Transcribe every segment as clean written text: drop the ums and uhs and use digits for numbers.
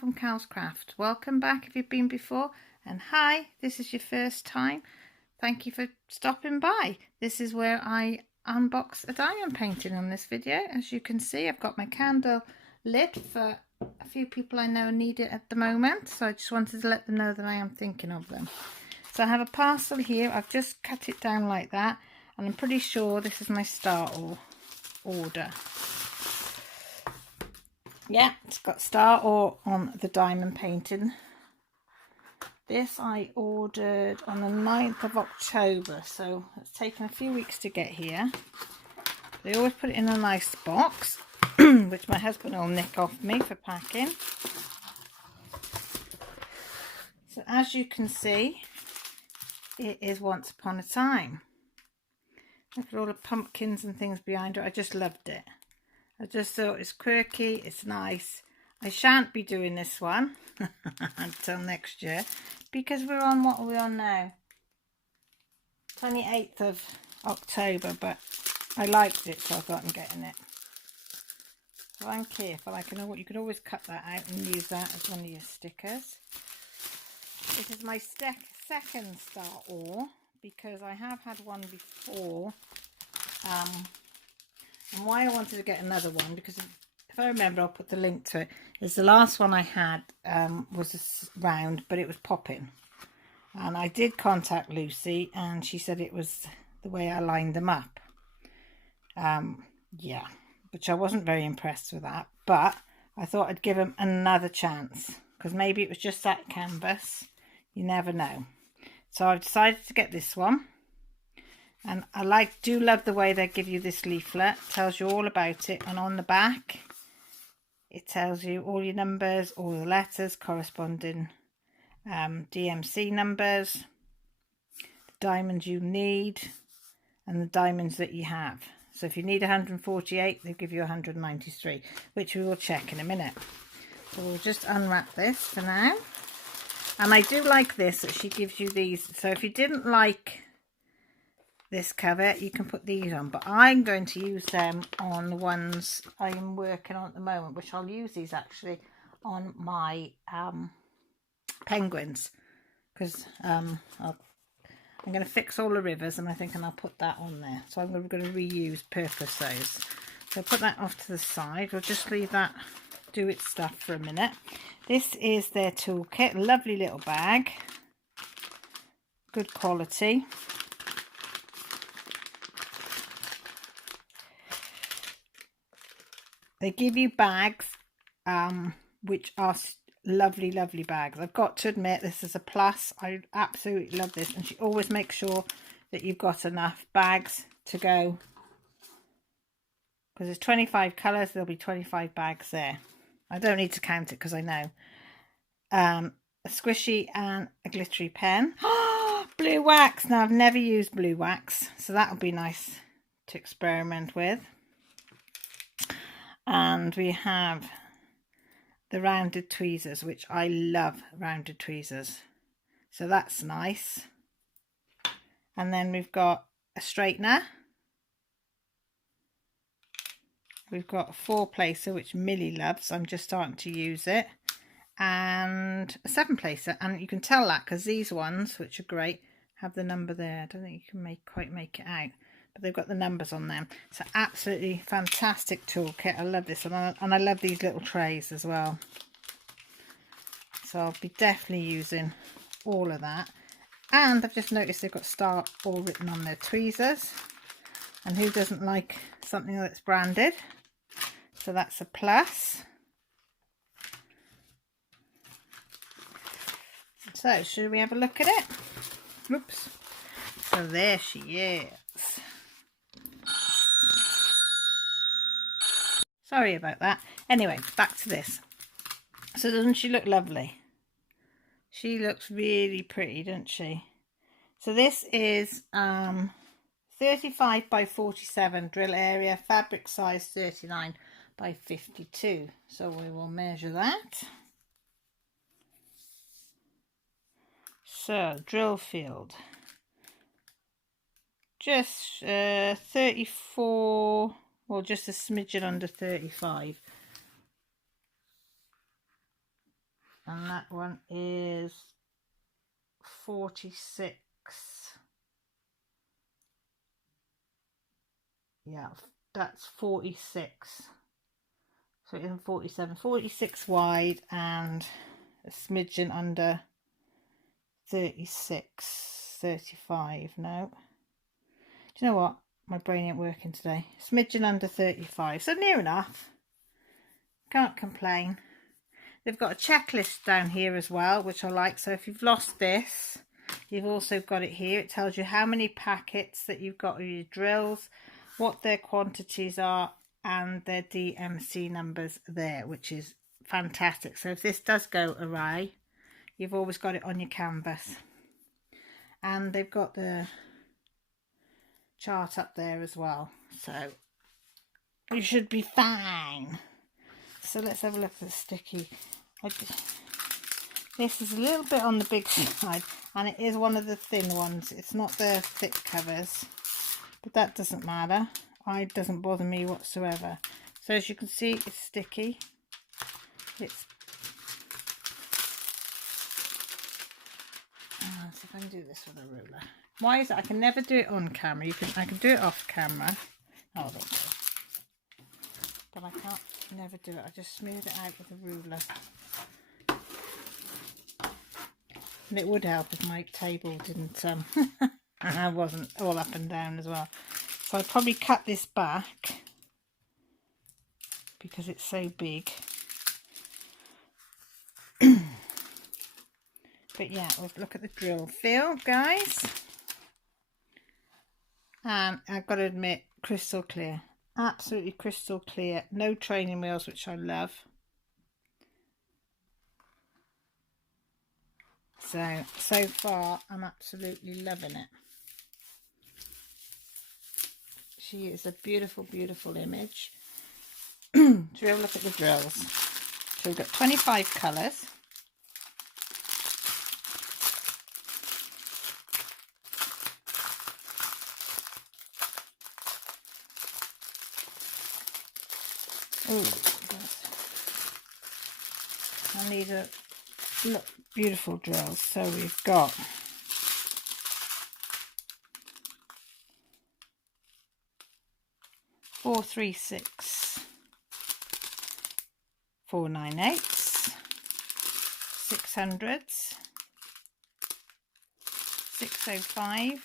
from Cal's Craft. Welcome back if you've been before, and hi, this is your first time. Thank you for stopping by. This is where I unbox a diamond painting on this video. As you can see, I've got my candle lit for a few people I know need it at the moment, so I just wanted to let them know that I am thinking of them. So I have a parcel here. I've just cut it down like that, and I'm pretty sure this is my Staroar order. Yeah, it's got Staroar on the diamond painting. This I ordered on the 9th of October, so it's taken a few weeks to get here. They always put it in a nice box, which my husband will nick off me for packing. So as you can see, it is Once Upon a Time. Look at all the pumpkins and things behind it. I just loved it. I just thought it's quirky, it's nice. I shan't be doing this one until next year, because we're on, what are we on now? 28th of October, but I liked it, so I thought I'm getting it. So I'm careful. You can always cut that out and use that as one of your stickers. This is my second Staroar, because I have had one before. And why I wanted to get another one, because if I remember, I'll put the link to it, is the last one I had was round, but it was popping. And I did contact Lucy, and she said it was the way I lined them up. Yeah, which I wasn't very impressed with that, but I thought I'd give them another chance, because maybe it was just that canvas. You never know. So I've decided to get this one. And I do love the way they give you this leaflet. It tells you all about it, and on the back it tells you all your numbers, all the letters, corresponding DMC numbers, the diamonds you need, and the diamonds that you have. So if you need 148, they give you 193, which we will check in a minute. So we'll just unwrap this for now. And I do like this, that she gives you these. So if you didn't like this cover, you can put these on, but I'm going to use them on the ones I'm working on at the moment, which I'll use these actually on my penguins, because I'm going to fix all the rivers, and I think I'll put that on there. So I'm going to reuse purpose those. So put that off to the side. We'll just leave that do its stuff for a minute. This is their toolkit. Lovely little bag, good quality. They give you bags, which are lovely, lovely bags. I've got to admit, this is a plus. I absolutely love this. And she always makes sure that you've got enough bags to go. Because there's 25 colours, there'll be 25 bags there. I don't need to count it because I know. A squishy and a glittery pen. Blue wax. Now, I've never used blue wax, so that'll be nice to experiment with. And we have the rounded tweezers, which I love rounded tweezers. So that's nice. And then we've got a straightener. We've got a 4-placer, which Millie loves. I'm just starting to use it. And a 7-placer. And you can tell that because these ones, which are great, have the number there. I don't think you can quite make it out, but they've got the numbers on them. So absolutely fantastic toolkit. I love this, and I love these little trays as well. So I'll be definitely using all of that. And I've just noticed they've got Staroar written on their tweezers, and who doesn't like something that's branded? So that's a plus. So should we have a look at it? Oops. So there she is. Sorry about that. Anyway, back to this. So doesn't she look lovely? She looks really pretty, doesn't she? So this is 35 by 47 drill area, fabric size 39 by 52. So we will measure that. So drill field, just 34, or just a smidgen under 35. and that one is 46. Yeah, that's 46. So it isn't 47, 46 wide and a smidgen under 36, 35. No. Do you know what? My brain ain't working today. Smidgen under 35. So near enough. Can't complain. They've got a checklist down here as well, which I like. So if you've lost this, you've also got it here. It tells you how many packets that you've got of your drills, what their quantities are, and their DMC numbers there, which is fantastic. So if this does go awry, you've always got it on your canvas. And they've got the chart up there as well. So you should be fine. So let's have a look at the sticky. This is a little bit on the big side, and it is one of the thin ones. It's not the thick covers, but that doesn't matter. It doesn't bother me whatsoever. So as you can see, it's sticky. It's let's see if I can do this with a ruler. Why is it I can never do it on camera? I can do it off camera. Oh, there we go. But I can't never do it. I just smeared it out with a ruler. And it would help if my table didn't and I wasn't all up and down as well. So I'd probably cut this back because it's so big. But yeah, we'll look at the drill feel, guys. And I've got to admit, crystal clear. Absolutely crystal clear. No training wheels, which I love. So far, I'm absolutely loving it. She is a beautiful, beautiful image. So we'll look at the drills. So we've got 25 colours. And these are beautiful drills. So we've got 436, 498s, 600s, 605,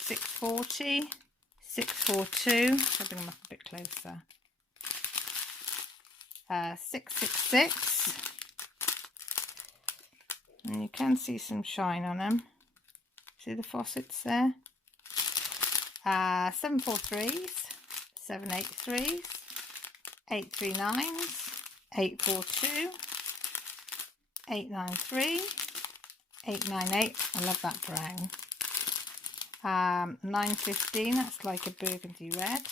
640, 642. I'll bring them up a bit closer. 666, and you can see some shine on them. See the faucets there? 743s, 783s, 839s, 842, 893, 898. I love that brown. 915. That's like a burgundy red.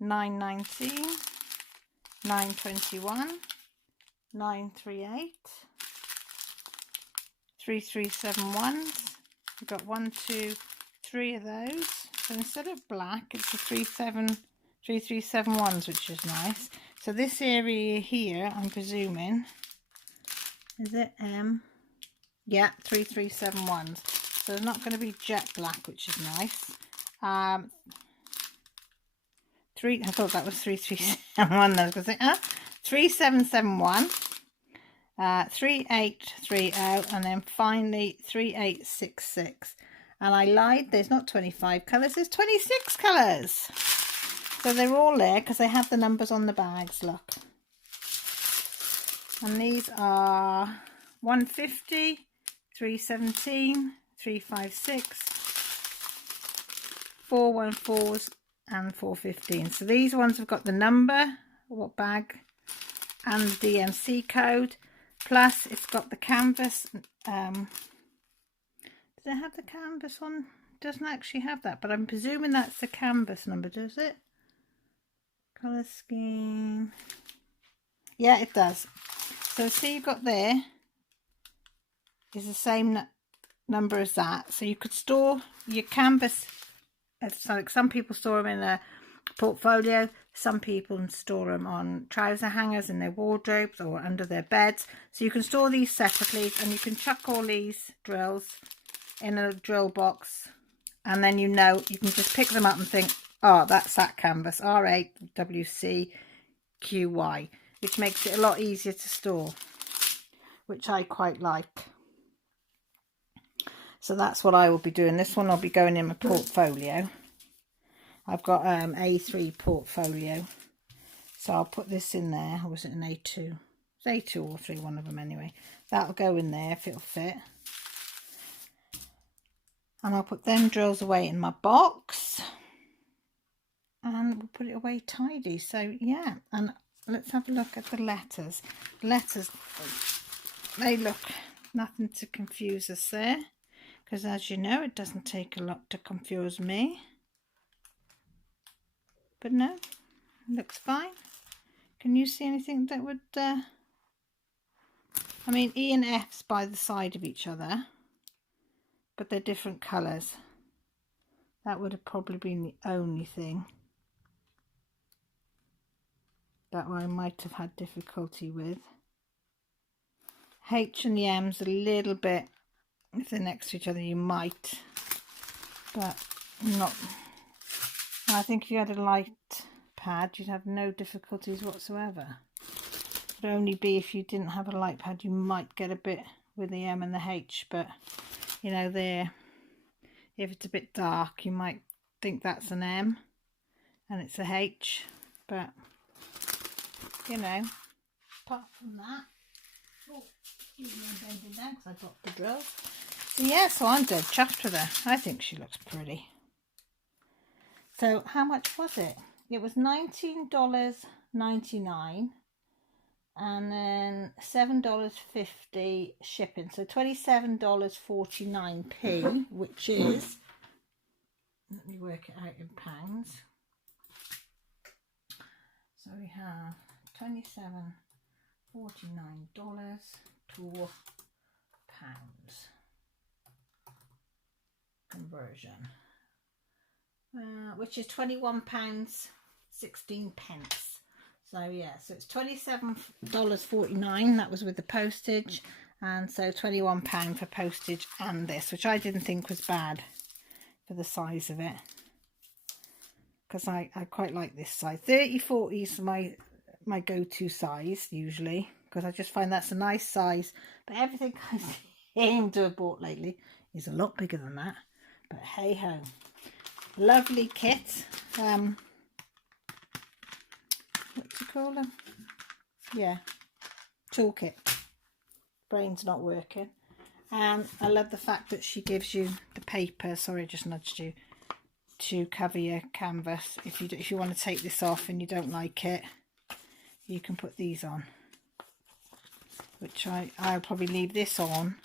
919. 921, 938, 3371s. We've got 1, 2, 3 of those. So instead of black, it's the 3371s, which is nice. So this area here, I'm presuming, is it yeah, 3371s. So they're not going to be jet black, which is nice. I thought that was 3371. I was going to say 3771, 3830, and then finally 3866. And I lied, there's not 25 colours, there's 26 colours. So they're all there because they have the numbers on the bags, look. And these are 150, 317, 356, 414s, and 415. So these ones have got the number, what bag, and the DMC code, plus it's got the canvas. Does it have the canvas on? It doesn't actually have that, but I'm presuming that's the canvas number, does it? Colour scheme, yeah, it does. So see, you've got there is the same number as that, so you could store your canvas. So like some people store them in portfolio. Some people store them on trouser hangers in their wardrobes or under their beds. So you can store these separately, and you can chuck all these drills in a drill box, and then you can just pick them up and think, oh, that's that canvas, R8WCQY, which makes it a lot easier to store, which I quite like. So that's what I will be doing. This one will be going in my portfolio. I've got A3 portfolio, so I'll put this in there. Or was it an A2? It's A2 or 3, one of them anyway. That'll go in there if it'll fit. And I'll put them drills away in my box, and we'll put it away tidy. So yeah, and let's have a look at the letters. Letters, they look nothing to confuse us there, because as you know, it doesn't take a lot to confuse me. But no, it looks fine. Can you see anything that would I mean, E and F's by the side of each other, but they're different colours. That would have probably been the only thing that I might have had difficulty with. H and the M's a little bit, if they're next to each other you might, but not. I think if you had a light pad you'd have no difficulties whatsoever. It would only be if you didn't have a light pad you might get a bit with the M and the H, but you know, there, if it's a bit dark you might think that's an M and it's a H, but you know, apart from that, oh, excuse me, I'm bending down because I dropped the drill. So yeah, so I'm dead chuffed with her. I think she looks pretty. So how much was it? It was $19.99 and then $7.50 shipping. So $27.49, which is, let me work it out in pounds. So we have $27.49 to pounds conversion. Which is £21.16. So yeah, so it's $27.49. That was with the postage, and so £21 for postage and this, which I didn't think was bad for the size of it, because I quite like this size. 30-40 is my go-to size usually, because I just find that's a nice size. But everything I seem to have bought lately is a lot bigger than that. But hey ho. Lovely kit. What do you call them? Yeah, Toolkit. Brain's not working. And I love the fact that she gives you the paper, sorry I just nudged you, to cover your canvas. If you want to take this off and you don't like it, you can put these on, which I'll probably leave this on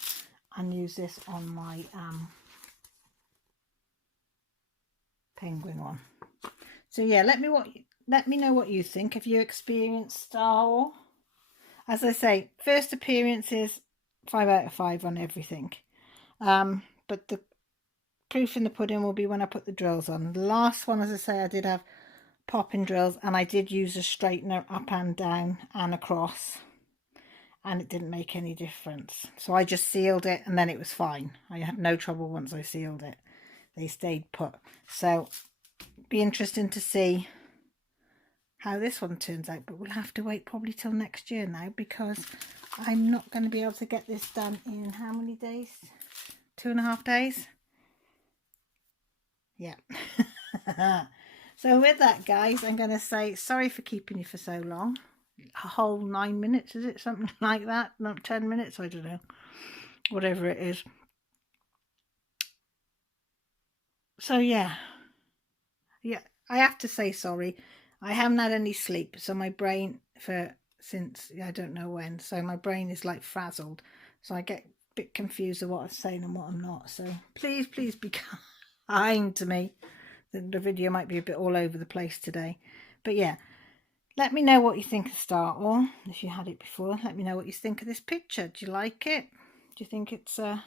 and use this on my penguin one. So yeah, let me know what you think. Have you experienced Staroar? As I say, first appearance is 5 out of 5 on everything, but the proof in the pudding will be when I put the drills on. The last one, as I say, I did have popping drills, and I did use a straightener up and down and across, and it didn't make any difference. So I just sealed it and then it was fine. I had no trouble once I sealed it. They stayed put. So be interesting to see how this one turns out, but we'll have to wait probably till next year now, because I'm not going to be able to get this done in how many days? 2.5 days? Yeah. So with that, guys, I'm going to say sorry for keeping you for so long. A whole 9 minutes, is it? Something like that? Not 10 minutes, I don't know. Whatever it is. So yeah, I have to say sorry. I haven't had any sleep, so my brain since I don't know when, so my brain is like frazzled, so I get a bit confused of what I'm saying and what I'm not. So please be kind to me. The video might be a bit all over the place today, but yeah, let me know what you think of Staroar. If you had it before, let me know what you think of this picture. Do you like it? Do you think it's a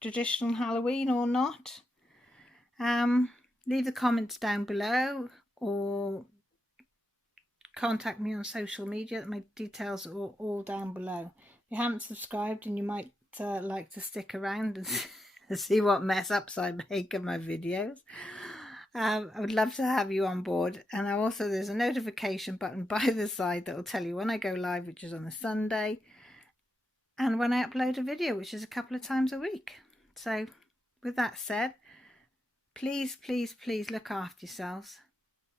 traditional Halloween or not? Leave the comments down below. or contact me on social media. My details are all down below. If you haven't subscribed, and you might like to stick around and see what mess ups I make of my videos, I would love to have you on board. And also there's a notification button by the side that will tell you when I go live, which is on a Sunday, and when I upload a video, which is a couple of times a week. So with that said, please, please, please look after yourselves.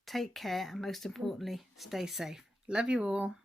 Take care, and most importantly, stay safe. Love you all.